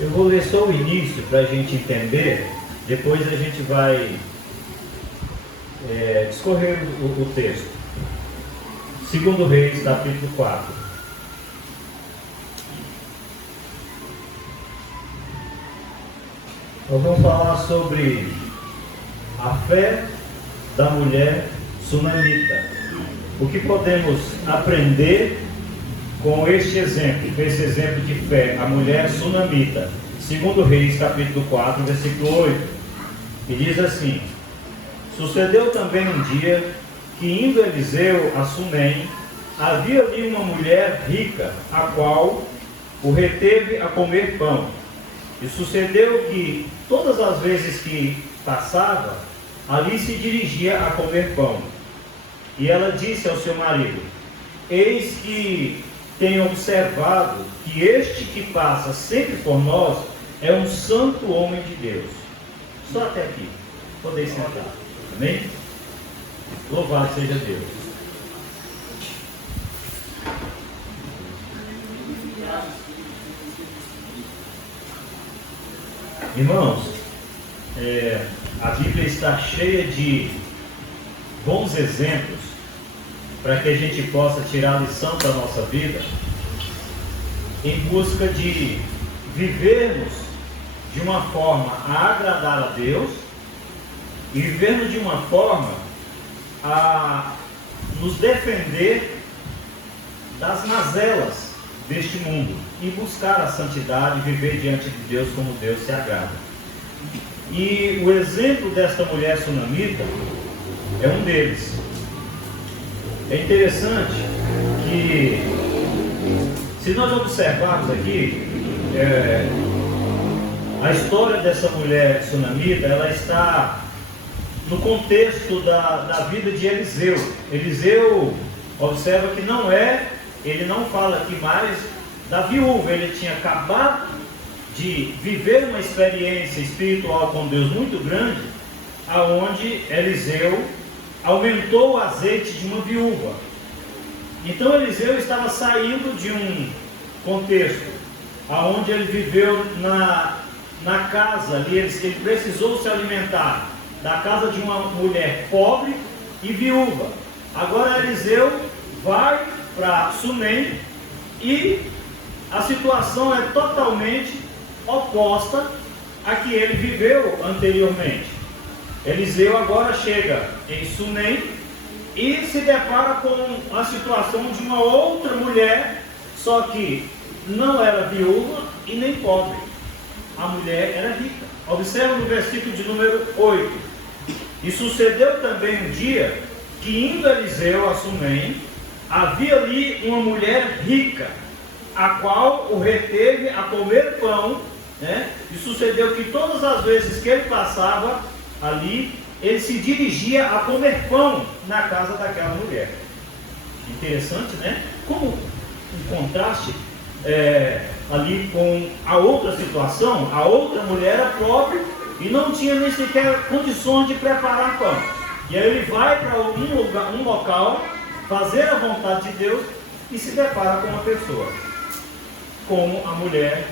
Eu vou ler só o início para a gente entender, depois a gente vai discorrer o texto. 2 Reis, capítulo 4. Nós vamos falar sobre a fé da mulher sunamita. O que podemos aprender com este exemplo de fé, a mulher sunamita? 2 Reis, capítulo 4, versículo 8. E diz assim: Sucedeu também um dia que, indo Eliseu a Sunem, havia ali uma mulher rica, a qual o reteve a comer pão. E sucedeu que, todas as vezes que passava, ali se dirigia a comer pão. E ela disse ao seu marido: Eis que tenho observado que este que passa sempre por nós é um santo homem de Deus. Só até aqui. Podem sentar. Amém? Louvado seja Deus. Irmãos, a Bíblia está cheia de bons exemplos para que a gente possa tirar a lição da nossa vida em busca de vivermos de uma forma a agradar a Deus e vivermos de uma forma a nos defender das mazelas deste mundo e buscar a santidade e viver diante de Deus como Deus se agrada. E o exemplo desta mulher sunamita é um deles. É interessante que, se nós observarmos aqui, a história dessa mulher sunamita, ela está no contexto da vida de Eliseu. Eliseu, observa que ele não fala aqui mais da viúva. Ele tinha acabado de viver uma experiência espiritual com Deus muito grande, aonde Eliseu aumentou o azeite de uma viúva. Então Eliseu estava saindo de um contexto aonde ele viveu na casa ali, ele precisou se alimentar da casa de uma mulher pobre e viúva. Agora Eliseu vai para Sunem e a situação é totalmente oposta a que ele viveu anteriormente. Eliseu agora chega em Sunem e se depara com a situação de uma outra mulher, só que não era viúva e nem pobre. A mulher era rica. Observa no versículo de número 8. E sucedeu também um dia que, indo Eliseu a Sunem, havia ali uma mulher rica, a qual o reteve a comer pão, né? E sucedeu que todas as vezes que ele passava ali, ele se dirigia a comer pão na casa daquela mulher. Interessante, né? Como um contraste ali com a outra situação. A outra mulher era pobre e não tinha nem sequer condições de preparar pão. E aí ele vai para um local fazer a vontade de Deus e se depara com uma pessoa, como a mulher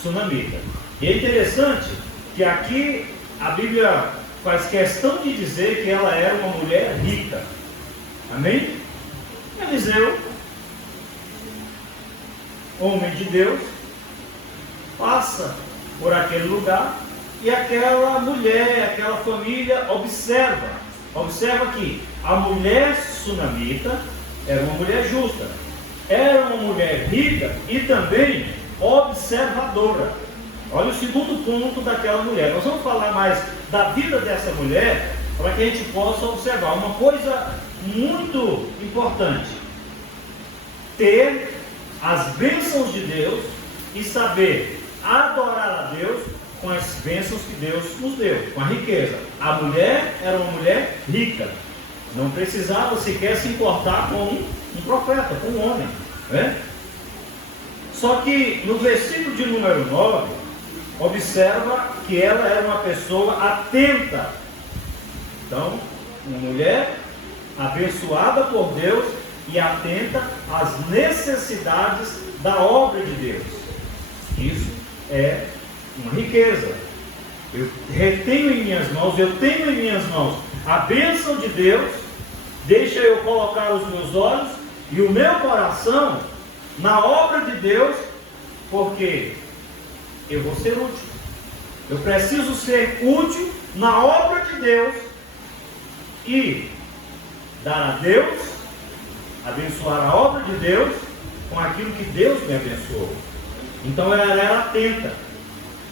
sunamita. E é interessante que aqui a Bíblia faz questão de dizer que ela era uma mulher rica. Amém? Eliseu, homem de Deus, passa por aquele lugar e aquela mulher, aquela família observa que a mulher sunamita era uma mulher justa, era uma mulher rica e também observadora. Olha o segundo ponto daquela mulher. Nós vamos falar mais da vida dessa mulher para que a gente possa observar uma coisa muito importante: ter as bênçãos de Deus e saber adorar a Deus com as bênçãos que Deus nos deu, com a riqueza. A mulher era uma mulher rica, não precisava sequer se importar com um profeta, com um homem, né? Só que no versículo de número 9, observa que ela era uma pessoa atenta. Então, uma mulher abençoada por Deus e atenta às necessidades da obra de Deus. Isso é uma riqueza. Eu retenho em minhas mãos, eu tenho em minhas mãos a bênção de Deus. Deixa eu colocar os meus olhos e o meu coração na obra de Deus, porque eu vou ser útil. Eu preciso ser útil na obra de Deus e dar a Deus, abençoar a obra de Deus com aquilo que Deus me abençoou. Então ela era atenta.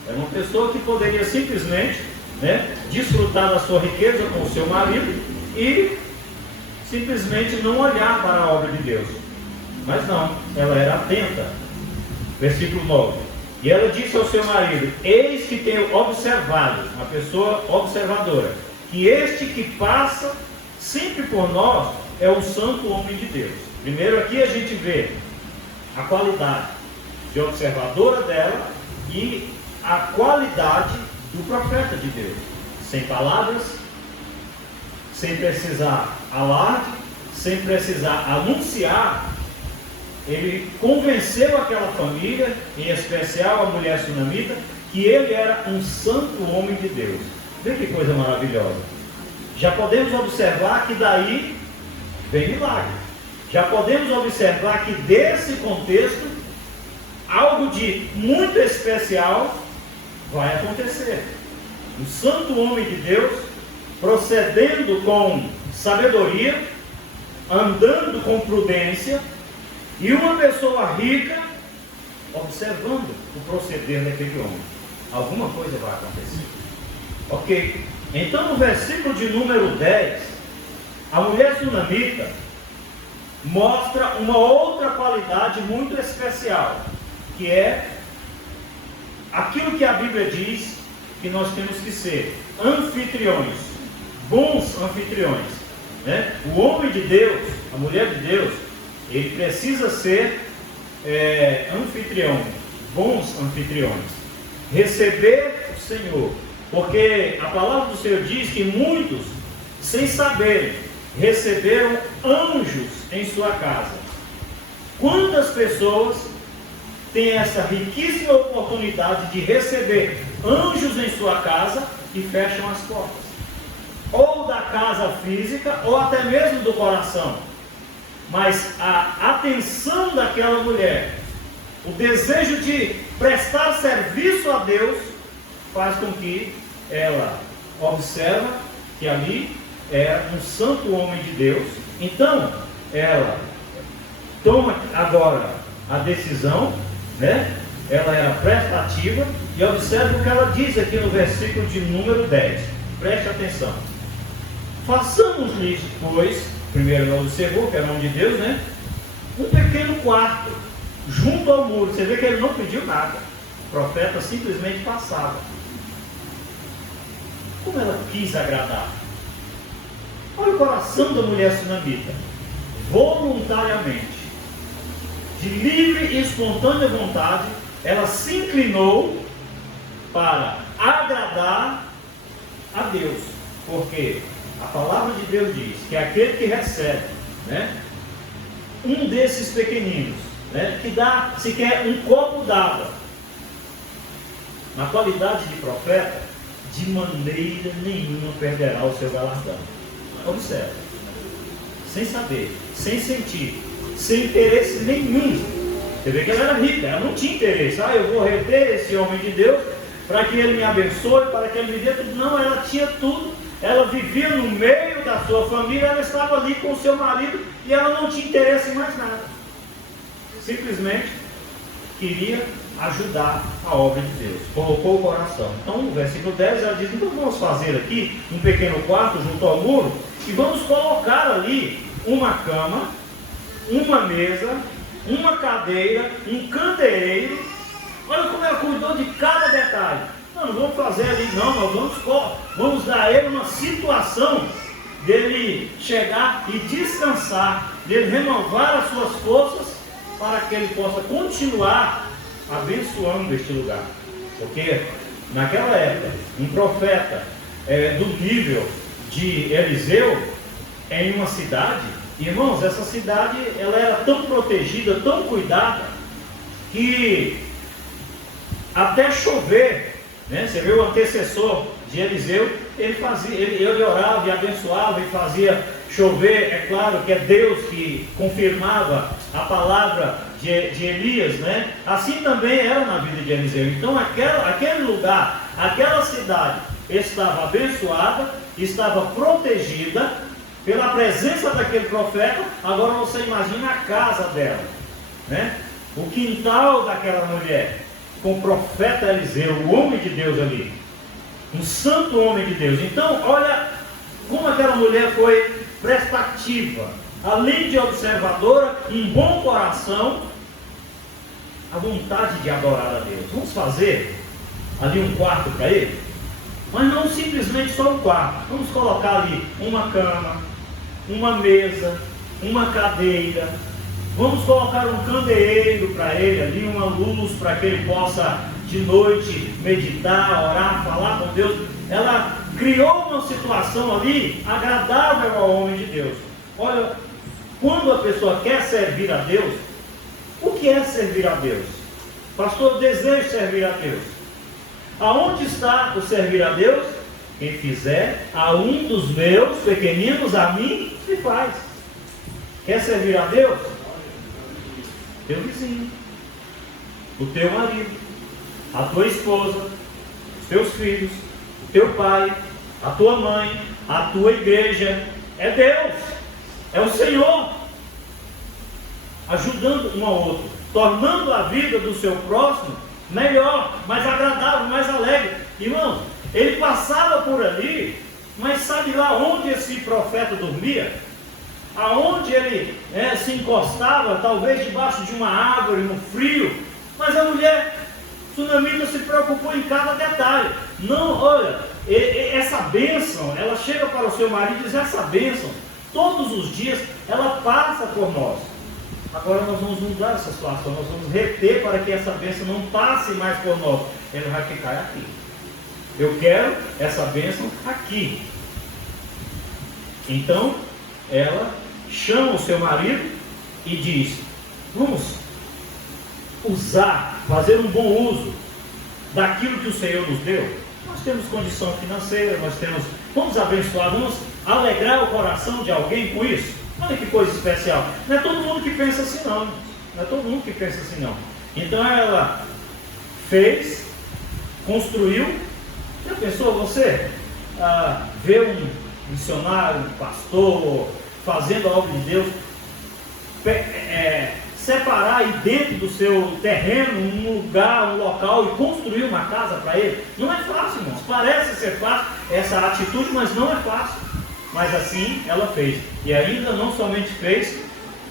Era uma pessoa que poderia simplesmente, desfrutar da sua riqueza com o seu marido e simplesmente não olhar para a obra de Deus. Mas não, ela era atenta. Versículo 9. E ela disse ao seu marido: eis que tenho observado, uma pessoa observadora, que este que passa sempre por nós é o santo homem de Deus. Primeiro aqui a gente vê a qualidade de observadora dela e a qualidade do profeta de Deus. Sem palavras, sem precisar alarde, sem precisar anunciar, ele convenceu aquela família, em especial a mulher sunamita, que ele era um santo homem de Deus. Vê que coisa maravilhosa. Já podemos observar que daí vem milagre. Já podemos observar que desse contexto, algo de muito especial vai acontecer. Um santo homem de Deus, procedendo com sabedoria, andando com prudência, e uma pessoa rica observando o proceder daquele homem. Alguma coisa vai acontecer. Ok. Então no versículo de número 10, a mulher sunamita mostra uma outra qualidade muito especial, que é aquilo que a Bíblia diz que nós temos que ser: anfitriões, bons anfitriões. O homem de Deus, a mulher de Deus, ele precisa ser anfitrião, bons anfitriões, receber o Senhor, porque a palavra do Senhor diz que muitos, sem saberem, receberam anjos em sua casa. Quantas pessoas têm essa riquíssima oportunidade de receber anjos em sua casa e fecham as portas, ou da casa física, ou até mesmo do coração? Mas a atenção daquela mulher, o desejo de prestar serviço a Deus, faz com que ela observe que ali é um santo homem de Deus. Então ela toma agora a decisão, ela era prestativa, e observe o que ela diz aqui no versículo de número 10. Preste atenção. Façamos-lhes, pois, primeiro ela observou que era nome de Deus, um pequeno quarto junto ao muro. Você vê que ele não pediu nada, o profeta simplesmente passava. Como ela quis agradar. Olha o coração da mulher sunamita. Voluntariamente, de livre e espontânea vontade, ela se inclinou para agradar a Deus. Porque a palavra de Deus diz que aquele que recebe, um desses pequeninos, que dá sequer um copo d'água, na qualidade de profeta, de maneira nenhuma perderá o seu galardão. Observe, sem saber, sem sentir, sem interesse nenhum. Você vê que ela era rica, ela não tinha interesse. Eu vou reter esse homem de Deus para que ele me abençoe, para que ele me dê tudo. Não, ela tinha tudo. Ela vivia no meio da sua família, ela estava ali com o seu marido e ela não tinha interesse em mais nada. Simplesmente queria ajudar a obra de Deus. Colocou o coração. Então no versículo 10 ela diz: então vamos fazer aqui um pequeno quarto junto ao muro e vamos colocar ali uma cama, uma mesa, uma cadeira, um candeeiro. Olha como ela cuidou de cada detalhe. Não vamos fazer ali, não, nós vamos dar a ele uma situação dele chegar e descansar, dele renovar as suas forças, para que ele possa continuar abençoando este lugar. Porque naquela época, um profeta do nível de Eliseu em uma cidade, irmãos, essa cidade ela era tão protegida, tão cuidada, que até chover né? Você vê o antecessor de Eliseu, ele orava e abençoava e fazia chover. É claro que é Deus que confirmava a palavra de Elias, né? Assim também era na vida de Eliseu. Então aquele lugar, aquela cidade estava abençoada, estava protegida pela presença daquele profeta. Agora você imagina a casa dela, né? O quintal daquela mulher, com o profeta Eliseu, o homem de Deus ali, um santo homem de Deus. Então olha como aquela mulher foi prestativa, além de observadora, um bom coração, a vontade de adorar a Deus. Vamos fazer ali um quarto para ele, mas não simplesmente só um quarto. Vamos colocar ali uma cama, uma mesa, uma cadeira. Vamos colocar um candeeiro para ele ali, uma luz para que ele possa de noite meditar, orar, falar com Deus. Ela criou uma situação ali agradável ao homem de Deus. Olha, quando a pessoa quer servir a Deus, o que é servir a Deus? Pastor, eu desejo servir a Deus. Aonde está o servir a Deus? Quem fizer a um dos meus pequeninos, a mim, se faz. Quer servir a Deus? Teu vizinho, o teu marido, a tua esposa, os teus filhos, o teu pai, a tua mãe, a tua igreja. É Deus, é o Senhor, ajudando um ao outro, tornando a vida do seu próximo melhor, mais agradável, mais alegre. Irmãos, ele passava por ali, mas sabe lá onde esse profeta dormia? Aonde ele se encostava, talvez debaixo de uma árvore, no frio. Mas a mulher sunamita se preocupou em cada detalhe. Não, olha, essa bênção, ela chega para o seu marido e diz: essa bênção, todos os dias, ela passa por nós. Agora nós vamos mudar essa situação, nós vamos reter para que essa bênção não passe mais por nós. Ele vai ficar aqui. Eu quero essa bênção aqui. Então, ela chama o seu marido e diz: vamos usar, fazer um bom uso daquilo que o Senhor nos deu. Nós temos condição financeira, vamos abençoar, vamos alegrar o coração de alguém com isso. Olha que coisa especial. Não é todo mundo que pensa assim não. Não é todo mundo que pensa assim não. Então ela fez, construiu. Já pensou você ver um missionário, um pastor fazendo a obra de Deus, separar aí dentro do seu terreno um lugar, um local e construir uma casa para ele? Não é fácil, irmãos. Parece ser fácil essa atitude, mas não é fácil. Mas assim ela fez. E ainda não somente fez,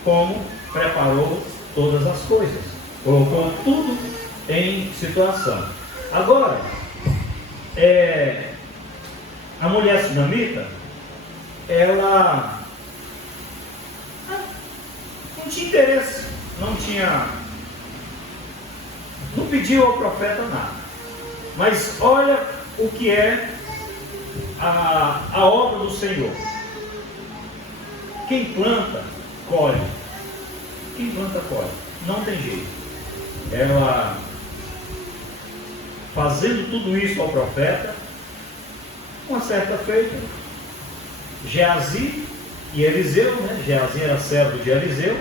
como preparou todas as coisas. Colocou tudo em situação. Agora, a mulher sunamita, ela não tinha interesse, não pediu ao profeta nada. Mas olha o que é a obra do Senhor. Quem planta, colhe. Quem planta, colhe. Não tem jeito. Ela, fazendo tudo isso ao profeta, uma certa feita, Geazi e Eliseu, né? Geazi era servo de Eliseu,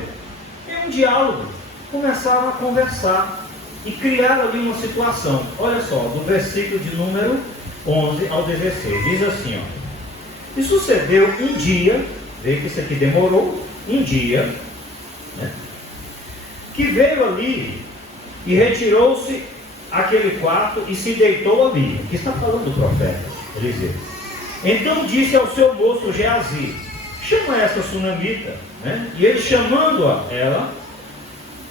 em um diálogo, começaram a conversar e criar ali uma situação. Olha só, do versículo de número 11 ao 16, diz assim, ó: e sucedeu um dia, vê que isso aqui demorou, um dia, né, que veio ali e retirou-se aquele quarto e se deitou ali. O que está falando o profeta Eliseu? Então disse ao seu moço Geazi: chama essa sunamita, né? E ele, chamando-a,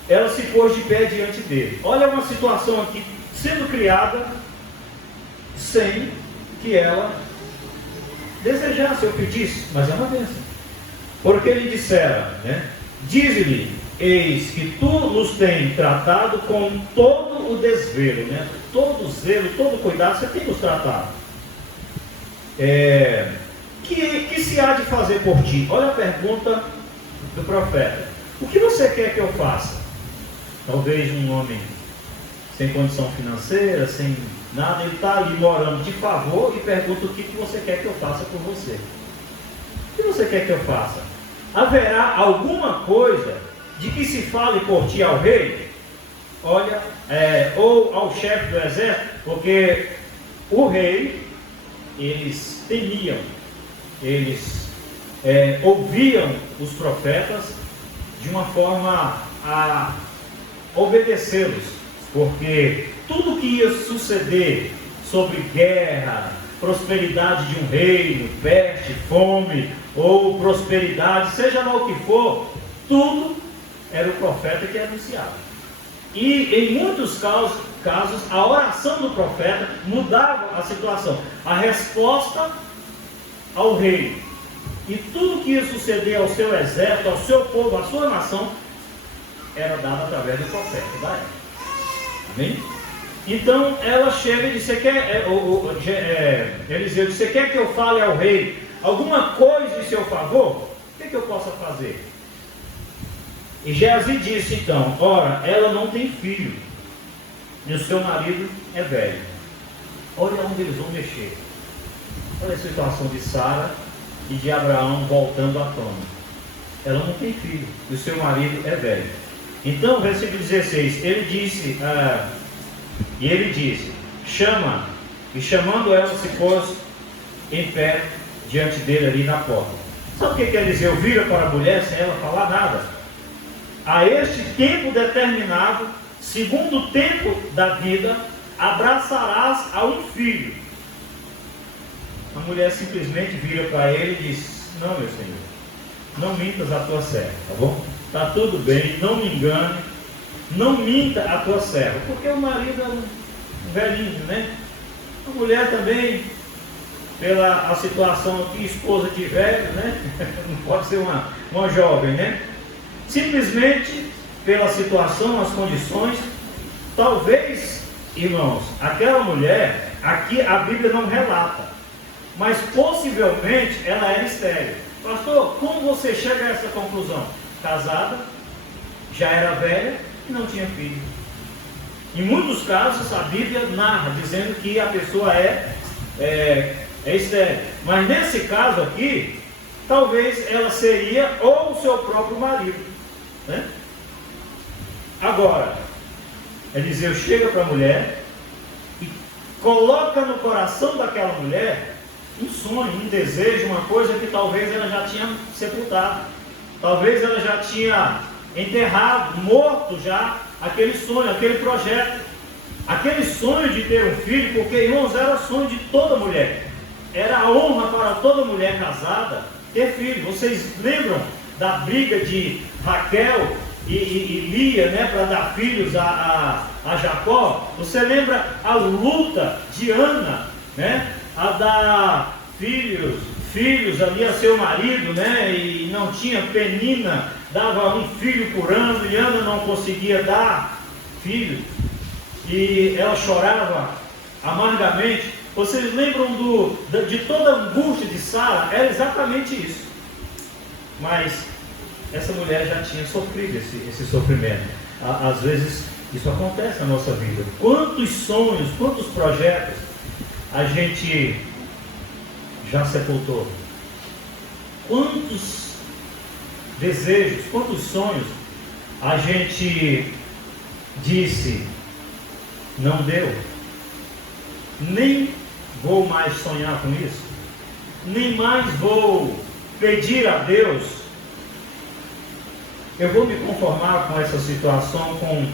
ela se pôs de pé diante dele. Olha uma situação aqui sendo criada sem que ela desejasse ou pedisse, mas é uma bênção. Porque ele dissera, né? Dize-lhe: eis que tu nos tens tratado com todo o desvelo, né? Todo zelo, todo cuidado, você tem nos tratado. Que se há de fazer por ti? Olha a pergunta do profeta: o que você quer que eu faça? Talvez um homem sem condição financeira, sem nada, ele está ali morando de favor e pergunta o que você quer que eu faça por você. O que você quer que eu faça? Haverá alguma coisa de que se fale por ti ao rei? Olha, ou ao chefe do exército, porque o rei, eles temiam, eles ouviam os profetas de uma forma a obedecê-los, porque tudo que ia suceder sobre guerra, prosperidade de um reino, peste, fome ou prosperidade, seja lá o que for, tudo era o profeta que anunciava. E em muitos casos a oração do profeta mudava a situação, a resposta ao rei, e tudo que ia suceder ao seu exército, ao seu povo, à sua nação, era dado através do profeta da época. Amém? Então ela chega e diz: Eliseu diz: você quer que eu fale ao rei alguma coisa em seu favor? O que eu possa fazer? E Geazi disse então: ora, ela não tem filho, e o seu marido é velho. Olha onde eles vão mexer. Olha a situação de Sara e de Abraão voltando à tona. Ela não tem filho, e o seu marido é velho. Então, versículo 16, ele disse, chama, e chamando ela se pôs em pé diante dele ali na porta. Sabe o que Eliseu vira para a mulher sem ela falar nada? A este tempo determinado, segundo o tempo da vida, abraçarás a um filho. A mulher simplesmente vira para ele e diz: não, meu senhor, não mintas a tua serva, tá bom? Está tudo bem, não me engane, não minta a tua serva, porque o marido é um velhinho, né? A mulher também, pela a situação aqui, esposa de velho, né? Não pode ser uma jovem, né? Simplesmente pela situação, as condições, talvez, irmãos, aquela mulher, aqui a Bíblia não relata, mas possivelmente ela era estéril. Pastor, como você chega a essa conclusão? Casada, já era velha e não tinha filho. Em muitos casos a Bíblia narra, dizendo que a pessoa é estéril. Mas nesse caso aqui, talvez ela seria ou o seu próprio marido, né? Agora, Eliseu chega para a mulher e coloca no coração daquela mulher um sonho, um desejo, uma coisa que talvez ela já tinha sepultado. Talvez ela já tinha enterrado, morto já, aquele sonho, aquele projeto, aquele sonho de ter um filho, porque, irmãos, era sonho de toda mulher. Era a honra para toda mulher casada ter filho. Vocês lembram da briga de Raquel e Lia, né, para dar filhos a Jacó? Você lembra a luta de Ana, né, a dar filhos ali a seu marido, né? E não tinha, Penina dava um filho por ano e Ana não conseguia dar filho, e ela chorava amargamente. Vocês lembram de toda a angústia de Sara? Era exatamente isso. Mas essa mulher já tinha sofrido esse sofrimento. Às vezes isso acontece na nossa vida. Quantos sonhos, quantos projetos a gente já sepultou? Quantos desejos, quantos sonhos a gente disse: não deu, nem vou mais sonhar com isso, nem mais vou pedir a Deus, eu vou me conformar com essa situação, com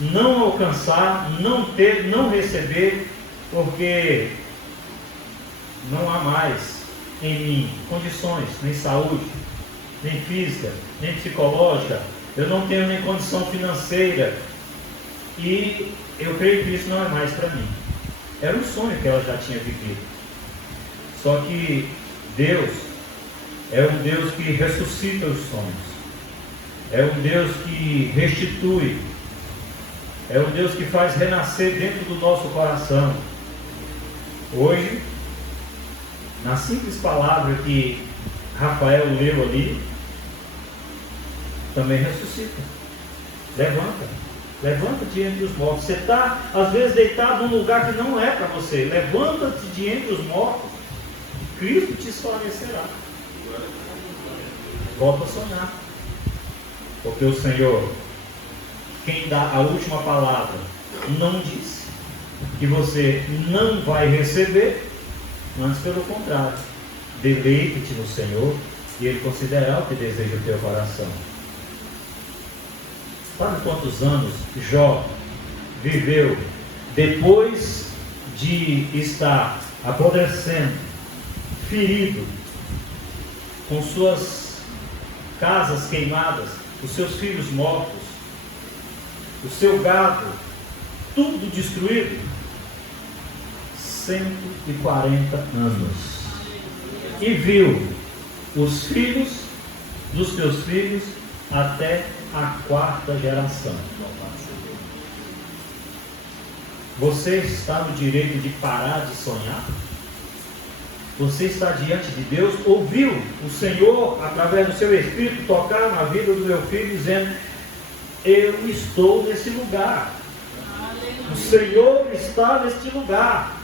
não alcançar, não ter, não receber, porque não há mais em mim condições, nem saúde, nem física, nem psicológica, eu não tenho nem condição financeira, e eu creio que isso não é mais para mim. Era um sonho que ela já tinha vivido. Só que Deus é um Deus que ressuscita os sonhos, é um Deus que restitui, é um Deus que faz renascer dentro do nosso coração. Hoje, na simples palavra que Rafael leu ali, também ressuscita, levanta, Levanta-te de entre os mortos. Você está, às vezes, deitado num lugar que não é para você. Levanta-te de entre os mortos. Cristo te esclarecerá. Volta a sonhar. Porque o Senhor, quem dá a última palavra, não disse que você não vai receber, mas pelo contrário, deleite-te no Senhor e Ele considerará o que deseja o teu coração. Sabe quantos anos Jó viveu depois de estar apodrecendo, ferido, com suas casas queimadas, os seus filhos mortos, o seu gado, tudo destruído? 140 anos. E viu os filhos dos seus filhos até a 4ª geração. Você está no direito de parar de sonhar? Você está diante de Deus, ouviu o Senhor, através do seu Espírito, tocar na vida do meu filho, dizendo: eu estou nesse lugar. O Senhor está neste lugar.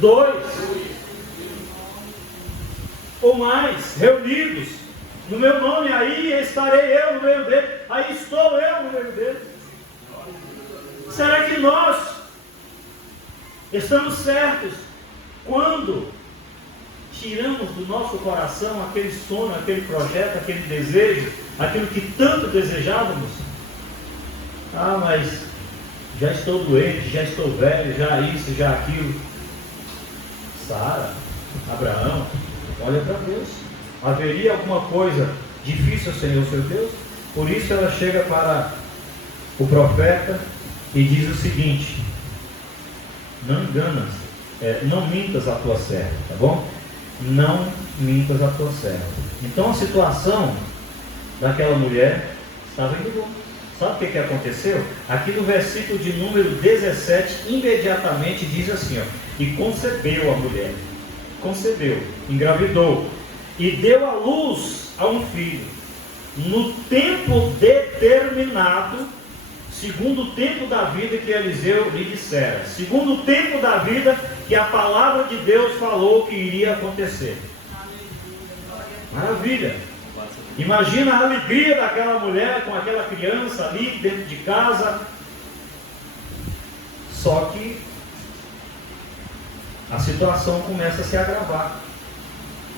2 ou mais reunidos no meu nome, aí estarei eu no meio dele. Aí estou eu no meio dele. Será que nós estamos certos quando tiramos do nosso coração aquele sonho, aquele projeto, aquele desejo, aquilo que tanto desejávamos? Ah, mas já estou doente, já estou velho, já isso, já aquilo. Sara, Abraão, olha para Deus. Haveria alguma coisa difícil ao Senhor seu Deus? Por isso ela chega para o profeta e diz o seguinte: não enganas, não mintas a tua serva, tá bom? Não mintas a tua serva. Então a situação daquela mulher estava indo bom. Sabe o que aconteceu? Aqui no versículo de número 17, imediatamente diz assim, ó: e concebeu a mulher, concebeu, engravidou, e deu à luz a um filho, no tempo determinado, segundo o tempo da vida que Eliseu lhe dissera, segundo o tempo da vida que a palavra de Deus falou que iria acontecer. Maravilha! Imagina a alegria daquela mulher com aquela criança ali dentro de casa. Só que a situação começa a se agravar.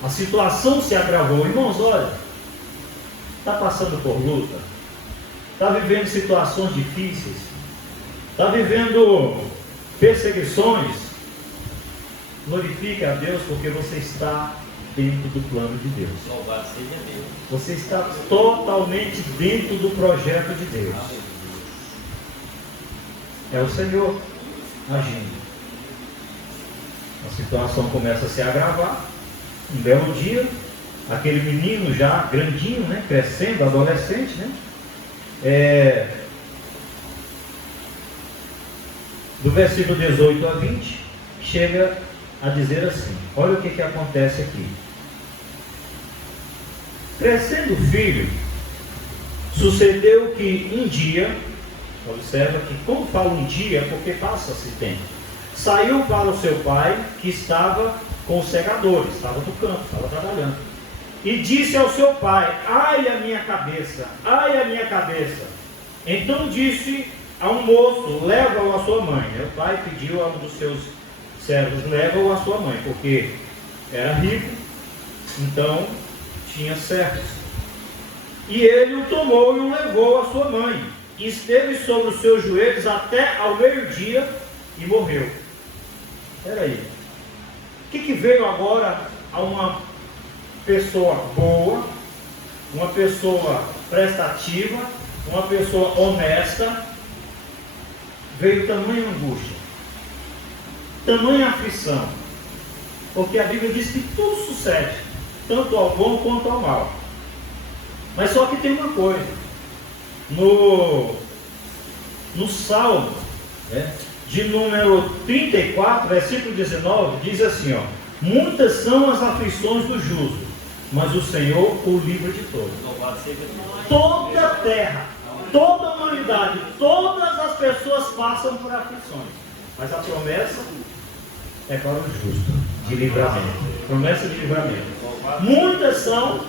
A situação se agravou. Irmãos, olha, está passando por luta, está vivendo situações difíceis, está vivendo perseguições. Glorifique a Deus, porque você está dentro do plano de Deus. Louvado seja Deus. Você está totalmente dentro do projeto de Deus. É o Senhor agindo. A situação começa a se agravar. Um belo dia, aquele menino já grandinho, né, crescendo, adolescente, né, do versículo 18 a 20, chega a dizer assim: olha o que acontece aqui. Crescendo o filho, sucedeu que um dia, observa que quando fala um dia é porque passa-se tempo, saiu para o seu pai, que estava com os segadores, estava no campo, estava trabalhando, e disse ao seu pai: ai a minha cabeça, ai a minha cabeça. Então disse a um moço: leva-o à sua mãe. O pai pediu a um dos seus servos: leva-o à sua mãe, porque era rico, então tinha servos. E ele o tomou e o levou à sua mãe, e esteve sobre os seus joelhos até ao meio-dia e morreu. Espera aí, o que veio agora a uma pessoa boa, uma pessoa prestativa, uma pessoa honesta? Veio tamanha angústia, tamanha aflição, porque a Bíblia diz que tudo sucede, tanto ao bom quanto ao mal. Mas só que tem uma coisa, no Salmo, né, de número 34, versículo 19, diz assim, ó: muitas são as aflições do justo, mas o Senhor o livra de todas. Toda a terra toda a humanidade, todas as pessoas passam por aflições. Mas a promessa é para o justo, de livramento. Promessa de livramento. Muitas são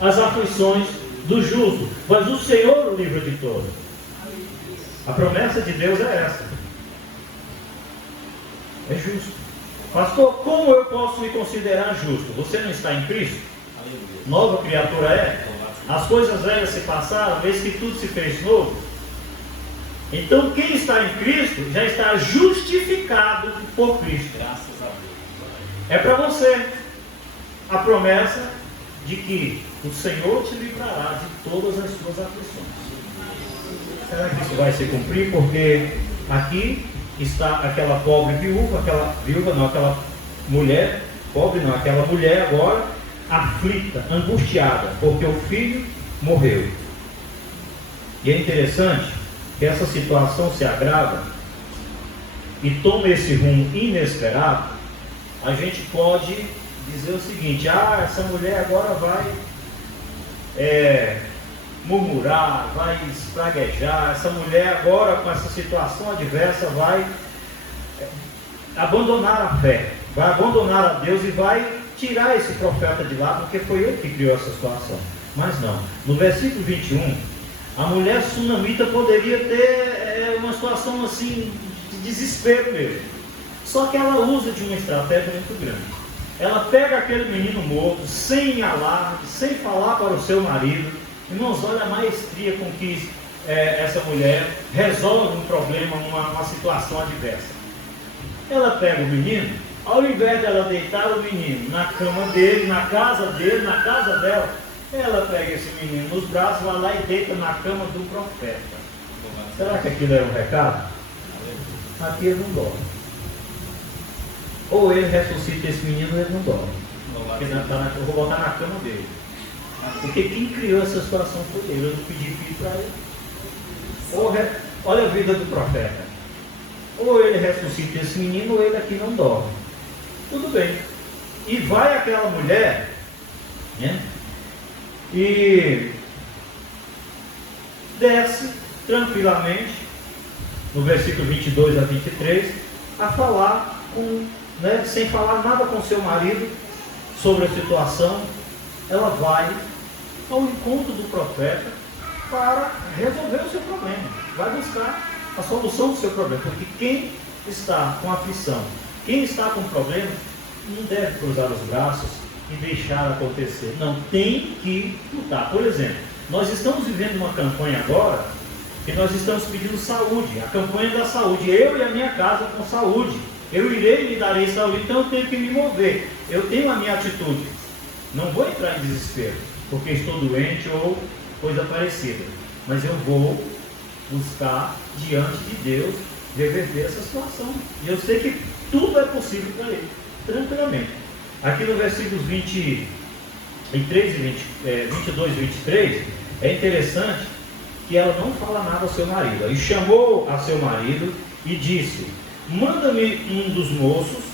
as aflições do justo, mas o Senhor o livra de todas. A promessa de Deus é essa. É justo. Pastor, como eu posso me considerar justo? Você não está em Cristo? Nova criatura é? As coisas velhas se passaram, eis que tudo se fez novo. Então quem está em Cristo já está justificado por Cristo. Graças a Deus. É para você a promessa de que o Senhor te livrará de todas as suas aflições. Será que isso vai se cumprir? Porque aqui está aquela pobre viúva, aquela mulher, pobre não, aquela mulher agora aflita, angustiada, porque o filho morreu. E é interessante que essa situação se agrava e toma esse rumo inesperado. A gente pode dizer o seguinte: essa mulher agora vai murmurar, vai espraguejar, essa mulher agora com essa situação adversa vai abandonar a fé, vai abandonar a Deus e vai tirar esse profeta de lá, porque foi ele que criou essa situação. Mas não, no versículo 21, a mulher sunamita poderia ter uma situação assim de desespero mesmo, só que ela usa de uma estratégia muito grande. Ela pega aquele menino morto, sem alarme, sem falar para o seu marido. Irmãos, olha a maestria com que essa mulher resolve um problema, uma situação adversa. Ela pega o menino, ao invés dela deitar o menino na cama dele, na casa dela, ela pega esse menino nos braços, vai lá e deita na cama do profeta. Será que aquilo era um recado? Aqui ele não dorme. Ou ele ressuscita esse menino ou ele não dorme. Eu vou botar na cama dele. Porque quem criou essa situação foi ele. Eu não pedi filho para ele. Olha a vida do profeta. Ou ele ressuscita esse menino ou ele aqui não dorme. Tudo bem. E vai aquela mulher, né? E desce tranquilamente, no versículo 22 a 23, a falar sem falar nada com seu marido sobre a situação. Ela vai ao encontro do profeta para resolver o seu problema, vai buscar a solução do seu problema, porque quem está com aflição, quem está com problema, não deve cruzar os braços e deixar acontecer, não, tem que lutar. Por exemplo, nós estamos vivendo uma campanha agora, que nós estamos pedindo saúde, a campanha da saúde, eu e a minha casa com saúde, eu irei e lhe darei saúde, então eu tenho que me mover, eu tenho a minha atitude, não vou entrar em desespero, porque estou doente ou coisa parecida, mas eu vou buscar diante de Deus reverter essa situação, e eu sei que tudo é possível para ele, tranquilamente. Aqui no versículos 22 e 23, é interessante que ela não fala nada ao seu marido. E chamou a seu marido e disse: manda-me um dos moços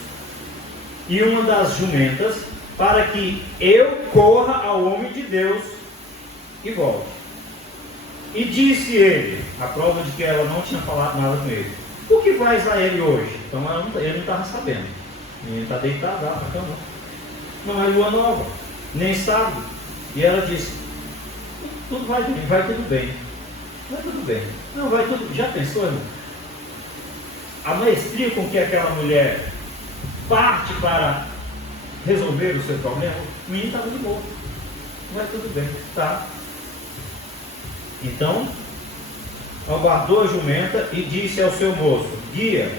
e uma das jumentas, para que eu corra ao homem de Deus e volte. E disse ele, a prova de que ela não tinha falado nada com ele: por que vais a ele hoje? Então ele não estava sabendo. Ele está deitado lá na cama. Não é lua nova, nem sábado. E ela disse: tudo vai bem, vai tudo bem. Vai tudo bem. Não, vai tudo. Já pensou, irmão? A maestria com que aquela mulher parte para resolver o seu problema, o menino estava de boa. Vai tudo bem, tá? Então, albardou a jumenta e disse ao seu moço: guia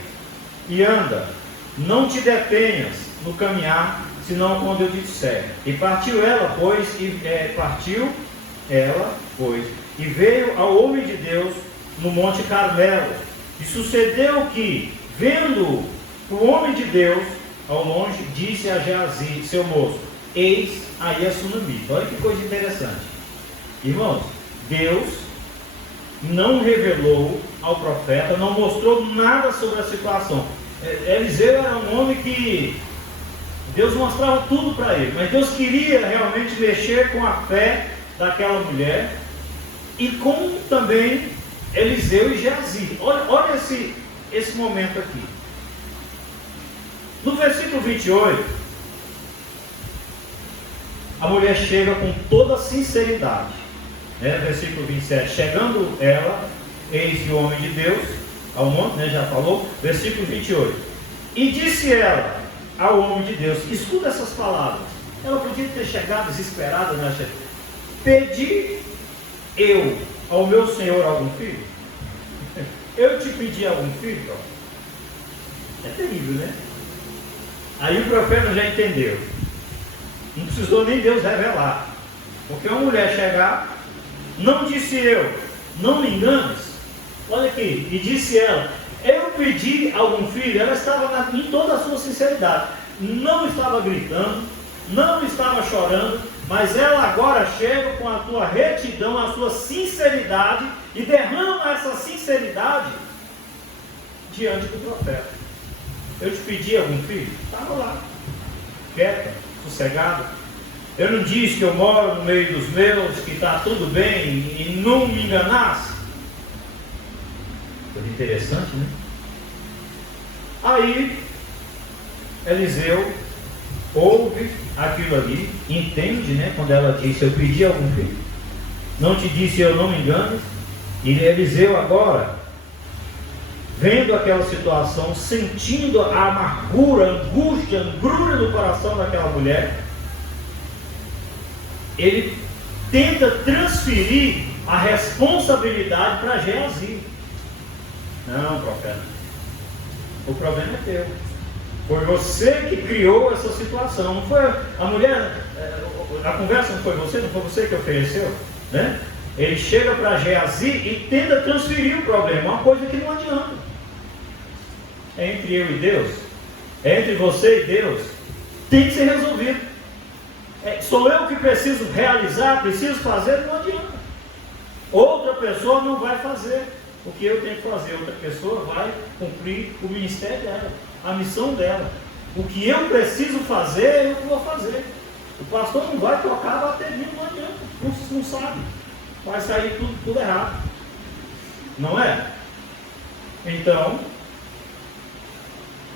e anda, não te detenhas no caminhar, senão quando eu te disser. E partiu ela, pois, e veio ao homem de Deus no Monte Carmelo. E sucedeu que, vendo o homem de Deus ao longe, disse a Geazi, seu moço: eis aí a sunamita. Olha que coisa interessante, irmãos. Deus não revelou ao profeta, não mostrou nada sobre a situação. Eliseu era um homem que Deus mostrava tudo para ele, mas Deus queria realmente mexer com a fé daquela mulher e com também Eliseu e Geazi. Olha esse momento aqui. No versículo 28, a mulher chega com toda sinceridade. Versículo 27, chegando ela, eis o homem de Deus, ao monte, já falou. Versículo 28, e disse ela ao homem de Deus, escuta essas palavras. Ela podia ter chegado desesperada, né? Pedi eu ao meu Senhor algum filho? Eu te pedi algum filho? É terrível, né? Aí o profeta já entendeu. Não precisou nem Deus revelar. Porque uma mulher chegar, não disse eu, não me enganes. Olha aqui, e disse ela, eu pedi algum filho. Ela estava em toda a sua sinceridade. Não estava gritando, não estava chorando, mas ela agora chega com a tua retidão, a sua sinceridade, e derrama essa sinceridade diante do profeta. Eu te pedi algum filho? Estava lá, quieta, sossegado. Eu não disse que eu moro no meio dos meus, que está tudo bem, e não me enganasse. Coisa interessante, né? Aí Eliseu ouve aquilo ali, entende, né? Quando ela disse, eu pedi algum filho, não te disse eu, não me enganes. E Eliseu agora, vendo aquela situação, sentindo a amargura, a angústia, a angrura no coração daquela mulher, ele tenta transferir a responsabilidade para Geazi. Não, profeta, o problema é teu. Foi você que criou essa situação. Não foi a mulher, a conversa não foi você que ofereceu, né? Ele chega para Geazi e tenta transferir o problema, uma coisa que não adianta. É entre eu e Deus, é entre você e Deus, tem que ser resolvido. Sou eu que preciso realizar, preciso fazer, não adianta. Outra pessoa não vai fazer o que eu tenho que fazer, outra pessoa vai cumprir o ministério dela, a missão dela. O que eu preciso fazer, eu vou fazer. O pastor não vai tocar a bateria, não adianta, não sabe, vai sair tudo errado, não é? Então,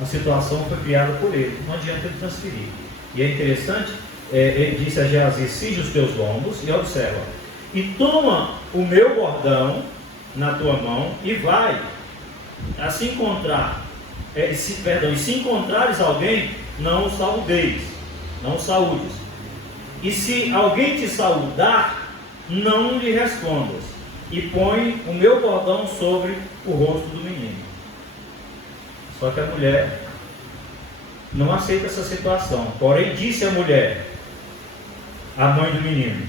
a situação foi criada por ele, não adianta ele transferir. E é interessante, ele disse a Geazi, cinge os teus lombos, e observa, e toma o meu bordão na tua mão, e vai, se encontrares alguém, não o saúdeis, não o saúdes, e se alguém te saudar, não lhe respondas, e põe o meu bordão sobre o rosto do menino. Só que a mulher não aceita essa situação. Porém disse a mulher, a mãe do menino,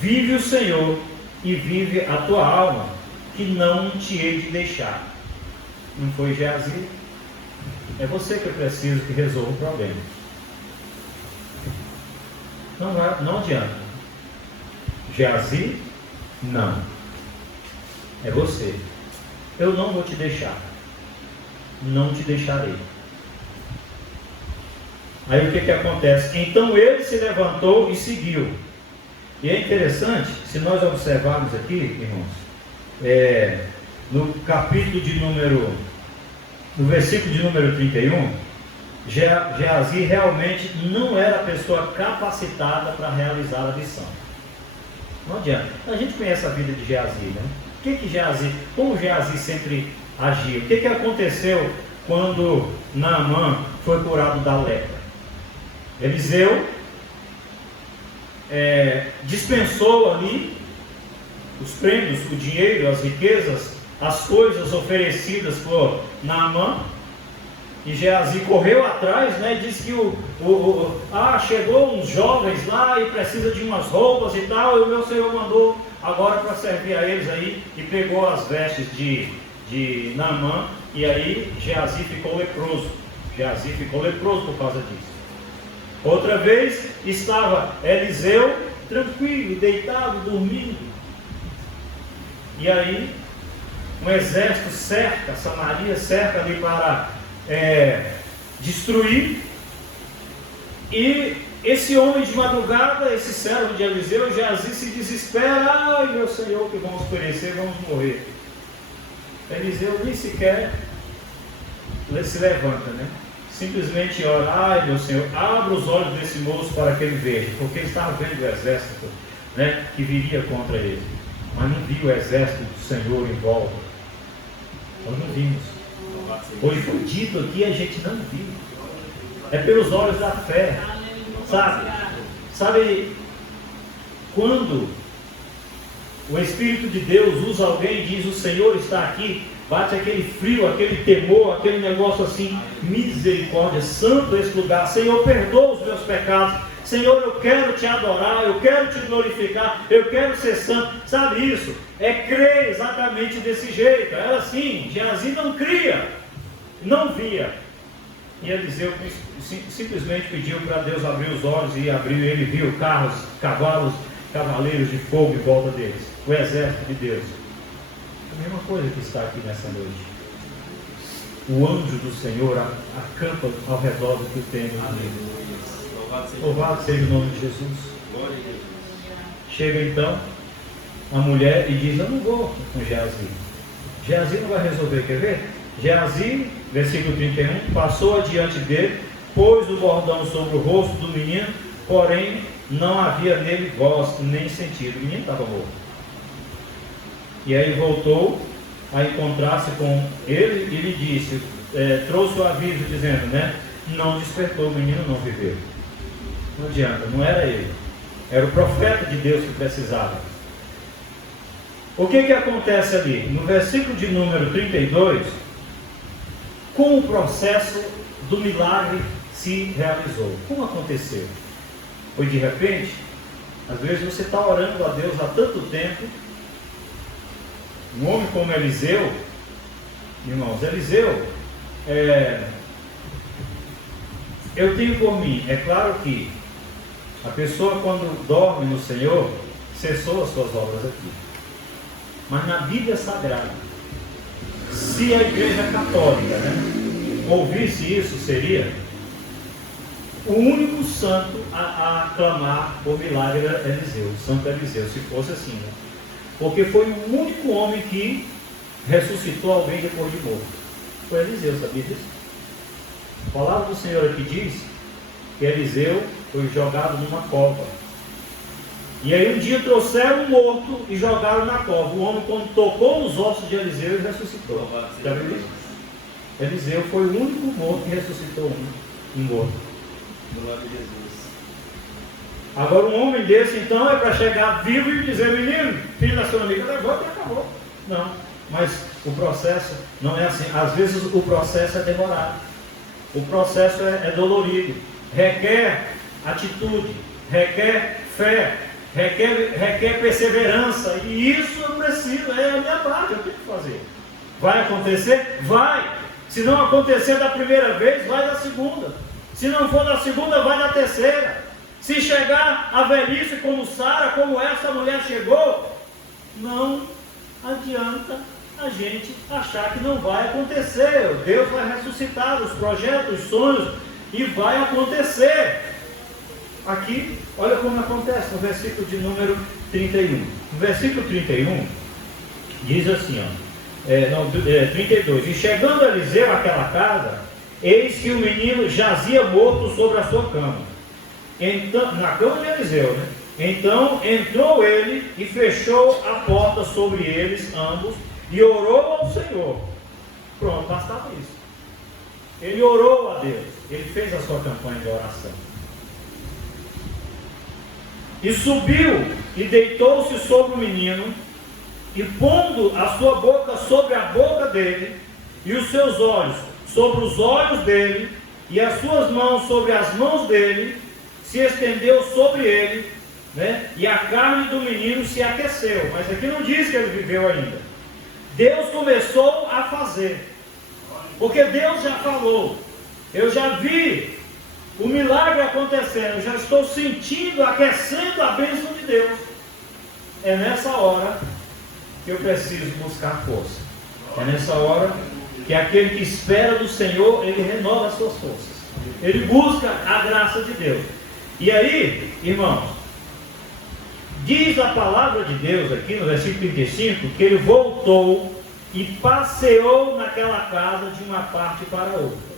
vive o Senhor e vive a tua alma, que não te hei de deixar. Não foi Geazi? É você que eu preciso que resolva o problema. Não adianta. Geazi, não. É você. Eu não vou te deixar. Não te deixarei. Aí o que acontece? Então ele se levantou e seguiu. E é interessante, se nós observarmos aqui, irmãos, no capítulo no versículo de número 31, Geazi realmente não era a pessoa capacitada para realizar a missão. Não adianta. A gente conhece a vida de Geazi, né? Como Geazi sempre agia? O que aconteceu quando Naamã foi curado da lepra? Eliseu dispensou ali os prêmios, o dinheiro, as riquezas, as coisas oferecidas por Naamã, e Geazi correu atrás, né, e disse que chegou uns jovens lá e precisa de umas roupas e tal, e o meu Senhor mandou agora para servir a eles aí, e pegou as vestes de Naamã, e aí Geazi ficou leproso. Geazi ficou leproso por causa disso. Outra vez estava Eliseu tranquilo, deitado, dormindo, e aí um exército cerca Samaria, cerca ali para destruir, e esse homem de madrugada, esse servo de Eliseu, Geazi, se desespera, ai meu Senhor, que vamos perecer, vamos morrer. Eliseu nem sequer se levanta, né? Simplesmente ora: ai meu Senhor, abra os olhos desse moço para que ele veja, porque ele estava vendo o exército, né, que viria contra ele, mas não viu o exército do Senhor em volta. Nós não vimos. Hoje foi dito aqui, a gente não viu. É pelos olhos da fé. Sabe quando o Espírito de Deus usa alguém e diz: o Senhor está aqui, bate aquele frio, aquele temor, aquele negócio assim: misericórdia, santo esse lugar, Senhor, perdoa os meus pecados, Senhor, eu quero te adorar, eu quero te glorificar, eu quero ser santo. Sabe isso? É crer exatamente desse jeito. Era assim, Geazi não cria, não via. E Eliseu simplesmente pediu para Deus abrir os olhos, e abriu, e ele viu carros, cavalos, cavaleiros de fogo em volta deles, o exército de Deus. A mesma coisa que está aqui nessa noite. O anjo do Senhor acampa ao redor do que temos nele. Louvado seja o nome de Jesus. Chega então a mulher e diz: eu não vou com Geazi. Geazi não vai resolver, quer ver? Geazi, versículo 31, passou adiante dele, pôs o bordão sobre o rosto do menino, porém não havia nele voz nem sentido. O menino estava morto. E aí voltou a encontrar-se com ele e lhe disse, trouxe o aviso dizendo, né, não despertou, o menino não viveu. Não adianta, não era ele, era o profeta de Deus que precisava. O que acontece ali? No versículo de número 32, como o processo do milagre se realizou? Como aconteceu? Foi de repente? Às vezes você está orando a Deus há tanto tempo. Um homem como Eliseu, irmãos, Eliseu, eu tenho por mim, é claro que a pessoa quando dorme no Senhor, cessou as suas obras aqui. Mas na Bíblia Sagrada, se a Igreja Católica, né, ouvisse isso, seria o único santo a clamar por milagre era Eliseu, Santo Eliseu, se fosse assim, né? Porque foi o único homem que ressuscitou alguém depois de morto. Foi Eliseu, sabia disso? A palavra do Senhor aqui diz que Eliseu foi jogado numa cova. E aí um dia trouxeram um morto e jogaram na cova. O homem, quando tocou nos ossos de Eliseu, ele ressuscitou. Já viu isso? Eliseu foi o único morto que ressuscitou um morto. Glória a Jesus. Agora um homem desse então é para chegar vivo e dizer: menino, filho da sua amiga, levanta e acabou. Não, mas o processo não é assim. Às vezes o processo é demorado, o processo é dolorido, requer atitude, requer fé, requer perseverança, e isso eu preciso, é a minha parte, eu tenho que fazer. Vai acontecer? Vai. Se não acontecer da primeira vez, vai da segunda. Se não for da segunda, vai da terceira. Se chegar a velhice como Sara, como essa mulher chegou, não adianta a gente achar que não vai acontecer. Deus vai ressuscitar os projetos, os sonhos, e vai acontecer. Aqui, olha como acontece no versículo de número 31. No versículo 31, diz assim, 32. E chegando Eliseu àquela casa, eis que o menino jazia morto sobre a sua cama. Então, na cama de Eliseu, né? Então entrou ele e fechou a porta sobre eles ambos e orou ao Senhor. Pronto, bastava isso. Ele orou a Deus, ele fez a sua campanha de oração. E subiu e deitou-se sobre o menino, e pondo a sua boca sobre a boca dele, e os seus olhos sobre os olhos dele, e as suas mãos sobre as mãos dele, se estendeu sobre ele, né? E a carne do menino se aqueceu. Mas aqui não diz que ele viveu ainda. Deus começou a fazer, porque Deus já falou. Eu já vi o milagre acontecendo, eu já estou sentindo, aquecendo a bênção de Deus. É nessa hora que eu preciso buscar força. É nessa hora que aquele que espera do Senhor, ele renova as suas forças. Ele busca a graça de Deus. E aí, irmãos, diz a palavra de Deus aqui no versículo 35, que ele voltou e passeou naquela casa de uma parte para a outra.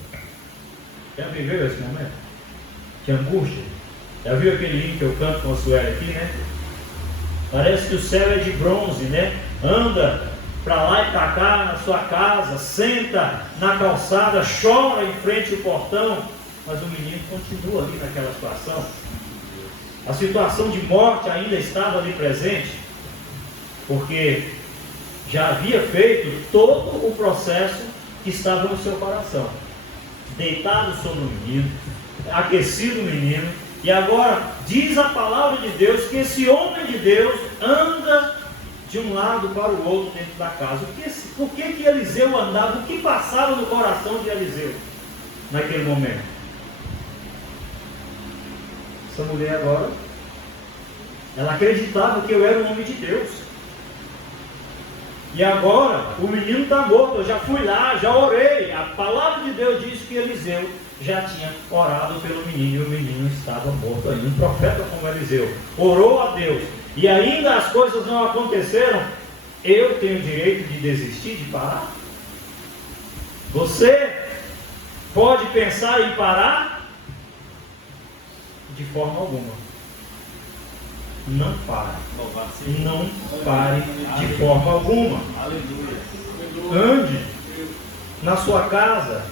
Já viveu esse momento? De angústia? Já viu aquele hino que eu canto com a Sueli aqui, né? Parece que o céu é de bronze, né? Anda para lá e para cá na sua casa, senta na calçada, chora em frente ao portão, mas o menino continua ali naquela situação. A situação de morte ainda estava ali presente, porque já havia feito todo o processo que estava no seu coração. Deitado sobre o menino, aquecido o menino, e agora diz a palavra de Deus que esse homem de Deus anda de um lado para o outro dentro da casa. Por que Eliseu andava? O que passava no coração de Eliseu naquele momento? Essa mulher agora, ela acreditava que eu era um homem de Deus. E agora o menino está morto. Eu já fui lá, já orei. A palavra de Deus diz que Eliseu já tinha orado pelo menino e o menino estava morto ainda. Um profeta como Eliseu orou a Deus e ainda as coisas não aconteceram. Eu tenho o direito de desistir, de parar? Você pode pensar em parar? De forma alguma. Não pare. Não pare de forma alguma. Ande na sua casa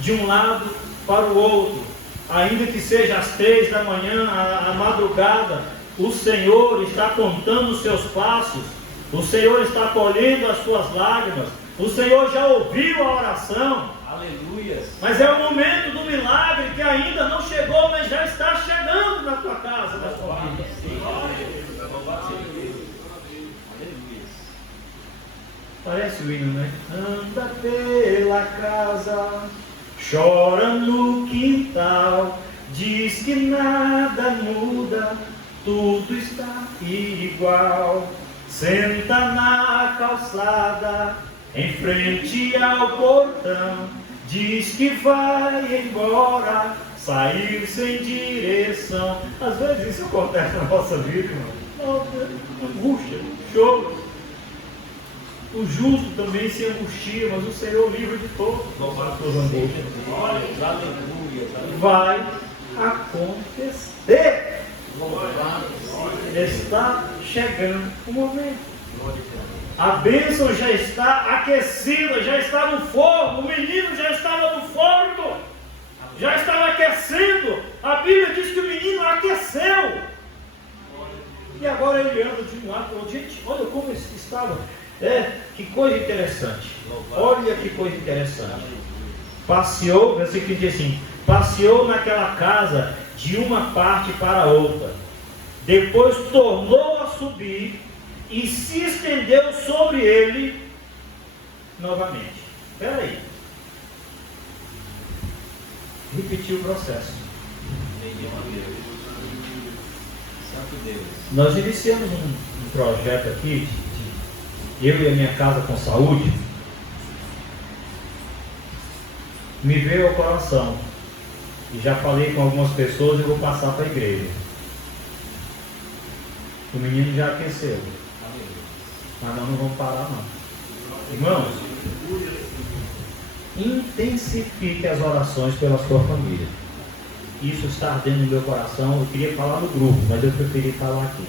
de um lado para o outro, ainda que seja às 3 da manhã, à madrugada. O Senhor está contando os seus passos, o Senhor está colhendo as suas lágrimas, o Senhor já ouviu a oração. Aleluia. Mas é o momento do milagre que ainda não chegou, mas já está chegando na tua casa, na tua vida. Parece o hino, né? Anda pela casa, chora no quintal, diz que nada muda, tudo está igual. Senta na calçada, em frente ao portão, diz que vai embora, sair sem direção. Às vezes isso acontece na nossa vida, irmão. Angústia, choro. O justo também se angustia, mas o Senhor livra de todas as suas angústias. Vai acontecer. Está chegando o momento. A bênção já está aquecida, já está no forno. O menino já estava no forno, já estava aquecendo. A Bíblia diz que o menino aqueceu. E agora ele anda de um lado para o outro. Gente, olha como isso estava. Que coisa interessante. Olha que coisa interessante. Passeou, versículo diz assim: passeou naquela casa de uma parte para a outra. Depois tornou a subir e se estendeu sobre ele novamente. Espera aí. Repetiu o processo. Nós iniciamos um projeto aqui, eu e a minha casa com saúde. Me veio ao coração, e já falei com algumas pessoas, eu vou passar para a igreja. O menino já aqueceu, mas nós não vamos parar não. Irmãos, intensifique as orações pela sua família. Isso está ardendo no meu coração. Eu queria falar no grupo, mas eu preferi falar aqui.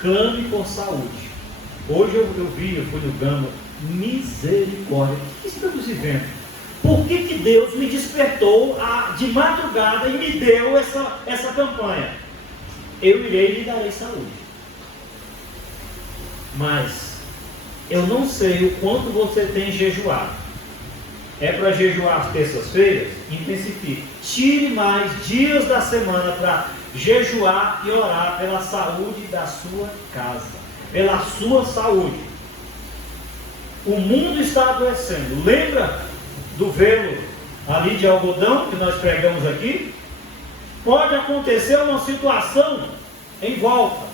Clame por saúde. Hoje eu fui no Gama. Misericórdia. O que estamos vivendo? Por que Deus me despertou de madrugada e me deu essa campanha? Eu irei e lhe darei saúde. Mas eu não sei o quanto você tem jejuado. É para jejuar às terças-feiras? Intensifique. Tire mais dias da semana para jejuar e orar pela saúde da sua casa, pela sua saúde. O mundo está adoecendo. Lembra do velo ali de algodão que nós pregamos aqui? Pode acontecer uma situação em volta,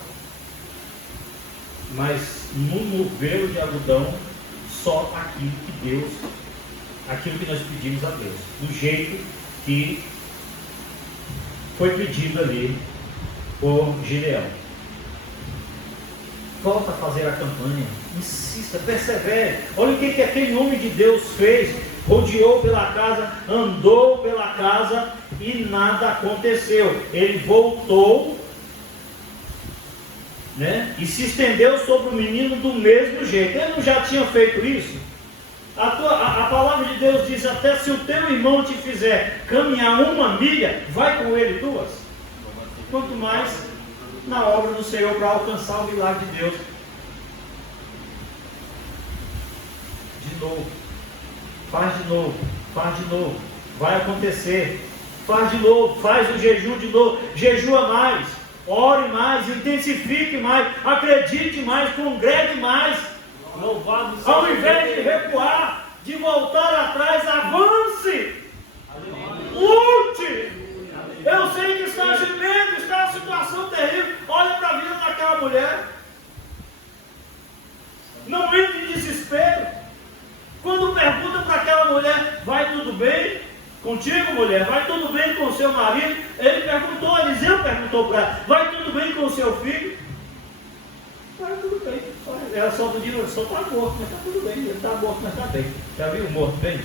mas no velo de algodão só aquilo que nós pedimos a Deus, do jeito que foi pedido ali por Gideão. volta a fazer a campanha, insista, persevere. Olha o que aquele homem de Deus fez, rodeou pela casa, andou pela casa e nada aconteceu. Ele voltou, né, e se estendeu sobre o menino do mesmo jeito. Ele não já tinha feito isso? A palavra de Deus diz: até se o teu irmão te fizer caminhar 1 milha, vai com ele 2. Quanto mais na obra do Senhor para alcançar o milagre de Deus. De novo, faz de novo, faz de novo, vai acontecer. Faz de novo, faz o jejum de novo, jejua mais, ore mais, intensifique mais, acredite mais, congregue mais. Louvado seja Ao invés de recuar, de voltar atrás, avance, lute. Eu sei que está gemendo, está uma situação terrível. Olha para a vida daquela mulher. Não entre em desespero. Quando pergunta para aquela mulher: vai tudo bem contigo, mulher? Vai tudo bem com o seu marido? Ele perguntou, Eliseu perguntou para ela: vai tudo bem com o seu filho? Vai tudo bem. Ela só do dia, só está morto, mas está tudo bem. Ele está morto, mas está bem. Já viu o morto bem?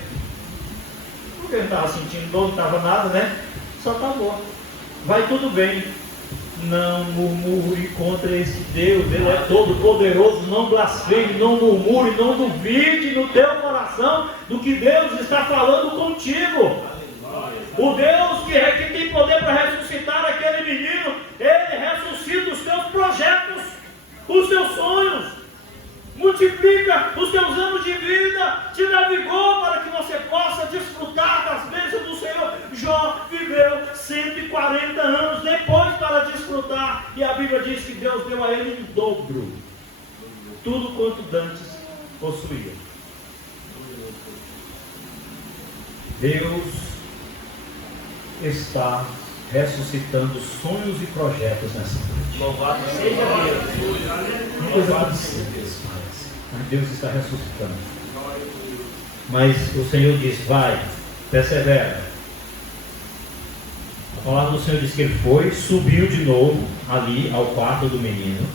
Porque ele não estava sentindo dor, não estava nada, né? Só está morto. Vai tudo bem. Não murmure contra esse Deus. Ele é todo poderoso. Não blasfeme, não murmure, não duvide no teu coração do que Deus está falando contigo. O Deus que tem poder para ressuscitar aquele menino, Ele ressuscita os teus projetos, os teus sonhos, multiplica os teus anos de vida, te dá vigor para que você possa desfrutar das bênçãos do Senhor. Jó viveu 140 anos depois para desfrutar, e a Bíblia diz que Deus deu a ele em dobro tudo quanto dantes possuía. Deus está ressuscitando sonhos e projetos nessa noite. Louvado seja Deus. Uma coisa muito simples, mas Deus está ressuscitando. Mas o Senhor diz: vai, persevera. A palavra do Senhor diz que ele foi, subiu de novo ali ao quarto do menino,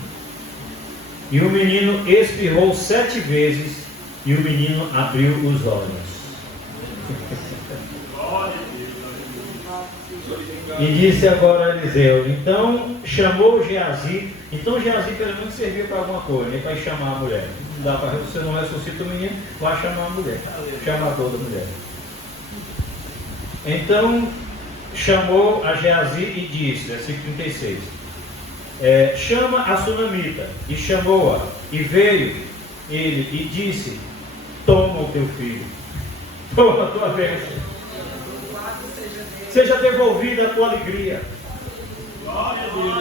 e o menino espirrou 7 vezes, e o menino abriu os olhos. E disse agora a Eliseu: então chamou Geazi. Então Geazi pelo menos servia para alguma coisa, nem para chamar a mulher. Não dá para, você não ressuscita o menino, vai chamar a mulher, chamar toda a mulher. Então chamou a Geazi e disse, versículo 36, chama a sunamita. E chamou-a, e veio ele e disse: toma o teu filho, toma a tua bênção. Seja devolvida a tua alegria.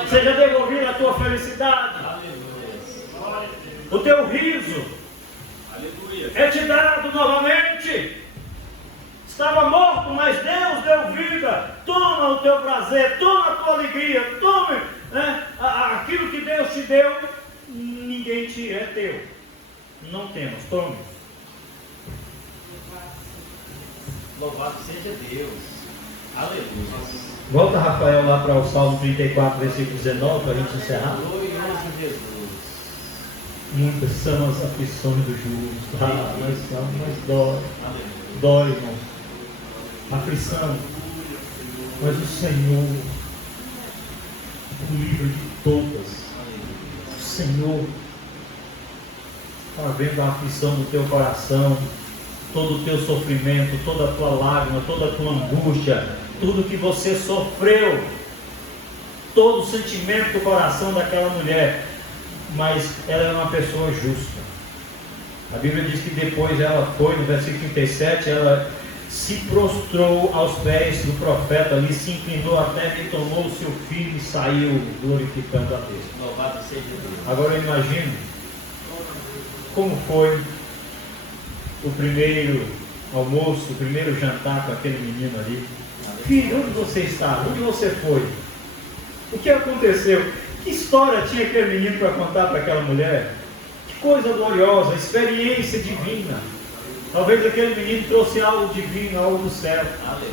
Seja devolvida a tua felicidade. O teu riso é te dado novamente. Estava morto, mas Deus deu vida. Toma o teu prazer, toma a tua alegria, tome, né, aquilo que Deus te deu. Ninguém te é teu. Não temos, tome. Louvado seja Deus. Aleluia. Volta, Rafael, lá para o Salmo 34, versículo 19, para a gente encerrar. Glorioso Jesus. Muitas são as aflições do justo. Mas dói, irmão. Aflição. Mas o Senhor o livra de todas. O Senhor está vendo a aflição do teu coração, todo o teu sofrimento, toda a tua lágrima, toda a tua angústia, tudo que você sofreu, todo o sentimento do coração daquela mulher. Mas ela é uma pessoa justa. A Bíblia diz que depois ela foi, no versículo 37, ela se prostrou aos pés do profeta ali, se inclinou a terra e tomou o seu filho e saiu glorificando a Deus. Louvado seja Deus. Agora eu imagino como foi o primeiro almoço, o primeiro jantar com aquele menino ali. Filho, onde você está? Onde você foi? O que aconteceu? Que história tinha aquele menino para contar para aquela mulher? Que coisa gloriosa, experiência divina. Talvez aquele menino trouxe algo divino, algo do céu. Aleluia.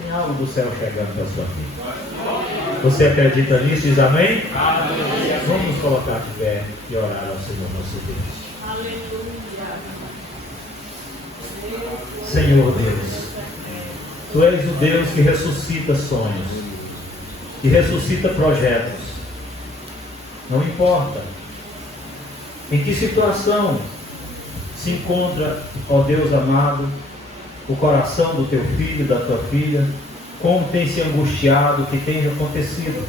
Tem algo do céu chegando para a sua vida. Você acredita nisso? Diz amém? Aleluia. Vamos nos colocar de pé e orar ao Senhor nosso Deus. Senhor Deus, Tu és o Deus que ressuscita sonhos, que ressuscita projetos. Não importa em que situação se encontra, ó Deus amado, o coração do Teu filho, da Tua filha, como tem se angustiado, o que tem acontecido.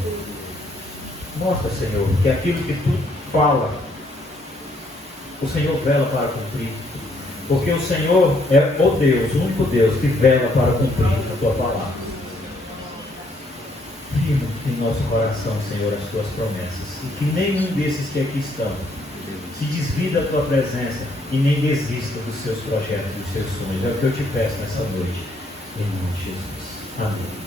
Mostra, Senhor, que aquilo que Tu fala, o Senhor vela para cumprir. Porque o Senhor é o Deus, o único Deus que vela para cumprir a Tua palavra. Firma em nosso coração, Senhor, as Tuas promessas. E que nenhum desses que aqui estão se desvie da Tua presença e nem desista dos seus projetos, dos seus sonhos. É o que eu te peço nessa noite. Em nome de Jesus. Amém.